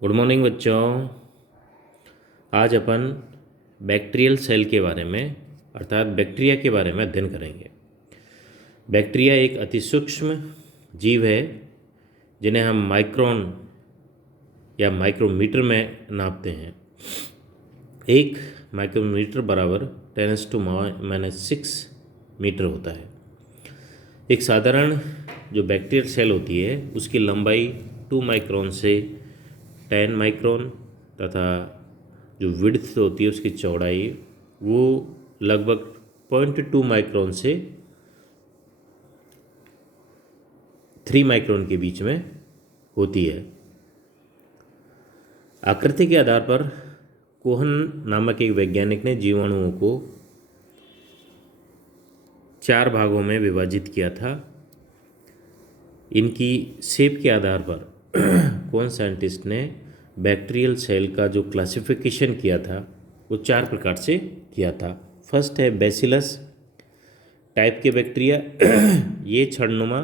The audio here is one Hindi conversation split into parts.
गुड मॉर्निंग बच्चों। आज अपन बैक्टीरियल सेल के बारे में अर्थात बैक्टीरिया के बारे में अध्ययन करेंगे। बैक्टीरिया एक अति सूक्ष्म जीव है जिन्हें हम माइक्रोन या माइक्रोमीटर में नापते हैं। एक माइक्रोमीटर बराबर 10⁻⁻⁶ मीटर होता है। एक साधारण जो बैक्टीरियल सेल होती है उसकी लंबाई 2 माइक्रोन से 10 माइक्रोन तथा जो विड्थ होती है उसकी चौड़ाई वो लगभग 0.2 माइक्रोन से 3 माइक्रोन के बीच में होती है। आकृति के आधार पर कोहन नामक एक वैज्ञानिक ने जीवाणुओं को 4 भागों में विभाजित किया था। इनकी शेप के आधार पर कोहन साइंटिस्ट ने बैक्टीरियल सेल का जो क्लासिफिकेशन किया था वो 4 प्रकार से किया था। फर्स्ट है बैसिलस टाइप के बैक्टीरिया। ये छड़नुमा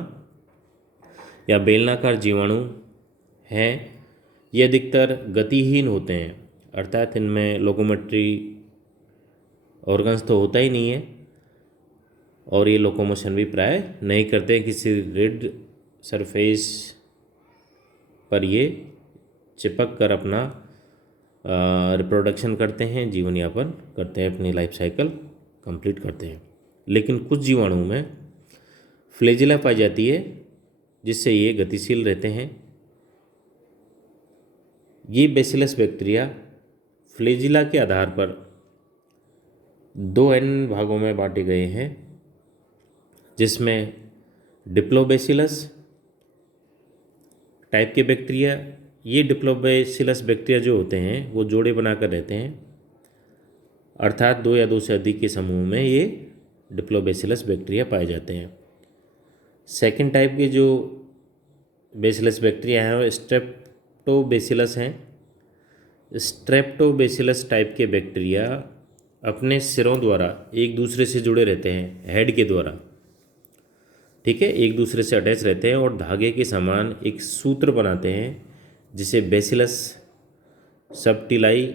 या बेलनाकार जीवाणु हैं। ये अधिकतर गतिहीन होते हैं, अर्थात इनमें लोकोमोटरी ऑर्गन्स तो होता ही नहीं है और ये लोकोमोशन भी प्राय नहीं करते। किसी रिड सरफेस पर ये चिपक कर अपना रिप्रोडक्शन करते हैं, जीवन यापन करते हैं, अपनी लाइफ साइकिल कंप्लीट करते हैं। लेकिन कुछ जीवाणुओं में फ्लैजिला पाई जाती है जिससे ये गतिशील रहते हैं। ये बैसिलस बैक्टीरिया फ्लैजिला के आधार पर 2n भागों में बांटे गए हैं, जिसमें डिप्लोबैसिलस टाइप के बैक्टीरिया। ये डिप्लोबैसिलस बैक्टीरिया जो होते हैं वो जोड़े बनाकर रहते हैं, अर्थात 2 या 2 से अधिक के समूह में ये डिप्लोबैसिलस बैक्टीरिया पाए जाते हैं। सेकंड टाइप के जो बैसिलस बैक्टीरिया हैं वो स्ट्रेप्टोबैसिलस हैं। स्ट्रेप्टोबैसिलस टाइप के बैक्टीरिया अपने सिरों द्वारा एक दूसरे से जुड़े रहते हैं, हेड के द्वारा, ठीक है, एक दूसरे से अटैच रहते हैं और धागे के समान एक सूत्र बनाते हैं जिसे बैसिलस सबटिलाई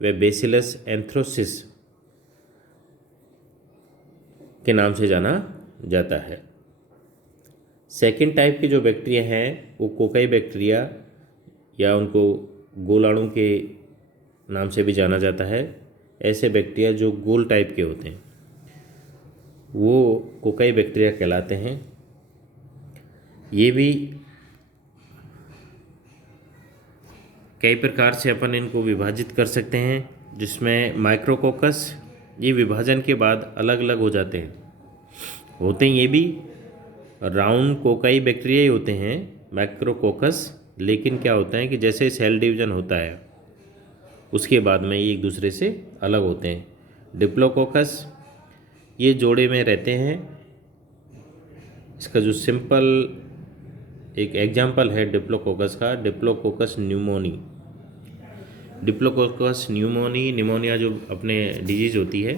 व बैसिलस एंथ्रोसिस के नाम से जाना जाता है। सेकेंड टाइप के जो बैक्टीरिया हैं वो कोकाई बैक्टीरिया या उनको गोलाणु के नाम से भी जाना जाता है। ऐसे बैक्टीरिया जो गोल टाइप के होते हैं वो कोकाई बैक्टीरिया कहलाते हैं। ये भी कई प्रकार से अपन इनको विभाजित कर सकते हैं, जिसमें माइक्रोकोकस ये विभाजन के बाद अलग अलग हो जाते हैं। होते हैं ये भी राउंड कोकाई बैक्टीरिया ही होते हैं, माइक्रोकोकस, लेकिन क्या होता है कि जैसे सेल डिवीजन होता है उसके बाद में ये एक दूसरे से अलग होते हैं। डिप्लोकोकस ये जोड़े में रहते हैं। इसका जो सिंपल एक एग्जाम्पल है डिप्लोकोकस का, diplococcus pneumoniae. Diplococcus pneumoniae, pneumonia जो अपने डिजीज होती है,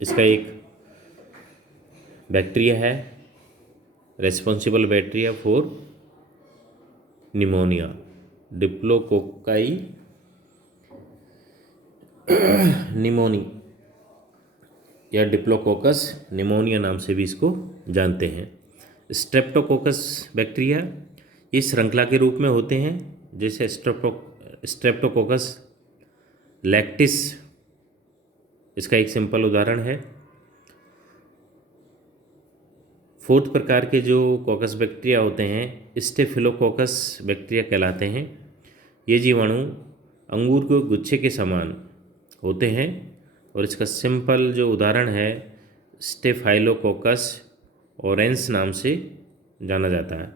इसका एक बैक्टीरिया है responsible bacteria for pneumonia, diplococci pneumoniae या डिप्लोकोकस निमोनिया नाम से भी इसको जानते हैं। स्ट्रेप्टोकोकस बैक्टीरिया ये श्रृंखला के रूप में होते हैं, जैसे स्ट्रेप्टोकोकस लैक्टिस इसका एक सिंपल उदाहरण है। फोर्थ प्रकार के जो कोकस बैक्टीरिया होते हैं स्टेफिलोकोकस बैक्टीरिया कहलाते हैं। ये जीवाणु अंगूर के गुच्छे के समान होते हैं और इसका सिंपल जो उदाहरण है स्टेफाइलोकोकस ऑरेंस नाम से जाना जाता है।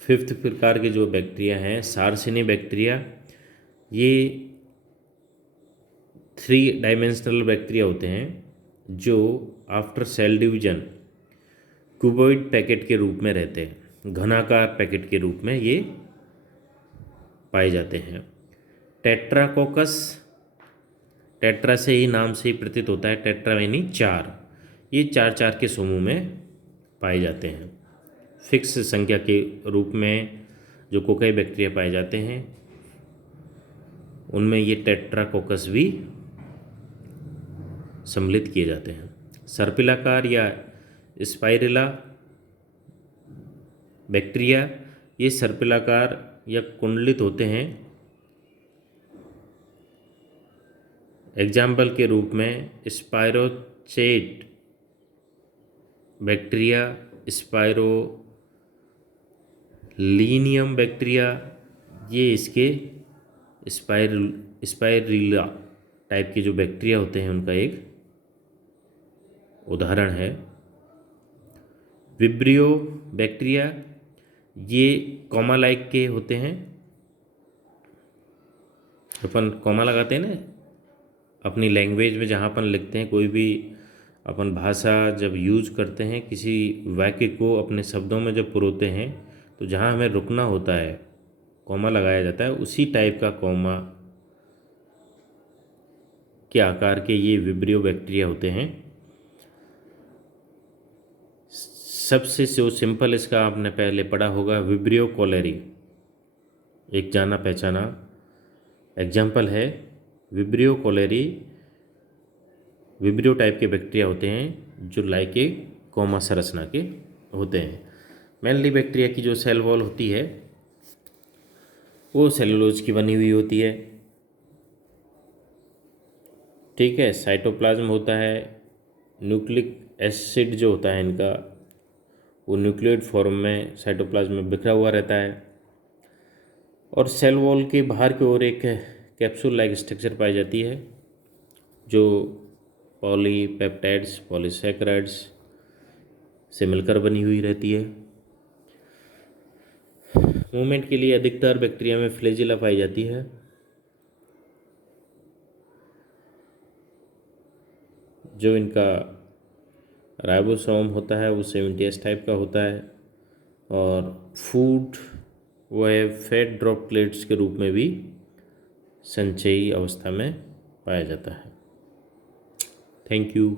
फिफ्थ प्रकार के जो बैक्टीरिया हैं सार्सिनी बैक्टीरिया, ये 3 डायमेंशनल बैक्टीरिया होते हैं जो after sale division cuboid packet के रूप में रहते हैं, घनाकार पैकेट के रूप में ये पाए जाते हैं। टेट्राकोकस, टेट्रा से ही नाम से ही प्रतीत होता है, टेट्रा यानी 4, ये 4 के समूह में पाए जाते हैं। फिक्स संख्या के रूप में जो कोकाई बैक्टीरिया पाए जाते हैं उनमें ये टेट्राकोकस भी सम्मिलित किए जाते हैं। सर्पिलाकार या स्पाइरेला बैक्टीरिया ये सर्पिलाकार या कुंडलित होते हैं। एग्जाम्पल के रूप में स्पाइरोचेट बैक्टीरिया, स्पाइरोलीनियम बैक्टीरिया, ये इसके स्पाइरिला टाइप के जो बैक्टीरिया होते हैं उनका एक उदाहरण है। विब्रियो बैक्टीरिया ये कॉमा लाइक के होते हैं। अपन कॉमा लगाते हैं ना अपनी लैंग्वेज में, जहाँ अपन लिखते हैं कोई भी अपन भाषा जब यूज़ करते हैं किसी वाक्य को अपने शब्दों में जब पुरोते हैं तो जहाँ हमें रुकना होता है कॉमा लगाया जाता है। उसी टाइप का कॉमा के आकार के ये विब्रियो बैक्टीरिया होते हैं। सबसे जो सिंपल इसका आपने पहले पढ़ा होगा विब्रियो कोलेरी, एक जाना पहचाना एग्जाम्पल है। विब्रियो कोलेरी विब्रियो टाइप के बैक्टीरिया होते हैं जो लाइक के कॉमा संरचना के होते हैं। मेनली बैक्टीरिया की जो सेल वॉल होती है वो सेलुलोज की बनी हुई होती है, ठीक है। साइटोप्लाज्म होता है, न्यूक्लिक एसिड जो होता है इनका वो न्यूक्लियोइड फॉर्म में साइटोप्लाज्म में बिखरा हुआ रहता है। और सेल वॉल के बाहर की ओर एक कैप्सूल लाइक स्ट्रक्चर पाई जाती है जो पॉलीपेप्टाइड्स पॉलीसैकेराइड्स से मिलकर बनी हुई रहती है। मूवमेंट के लिए अधिकतर बैक्टीरिया में फ्लैजिला पाई जाती है। जो इनका राइबोसोम होता है वो 70S टाइप का होता है। और फूड वह फैट ड्रॉपलेट्स के रूप में भी संचयी अवस्था में पाया जाता है। Thank you.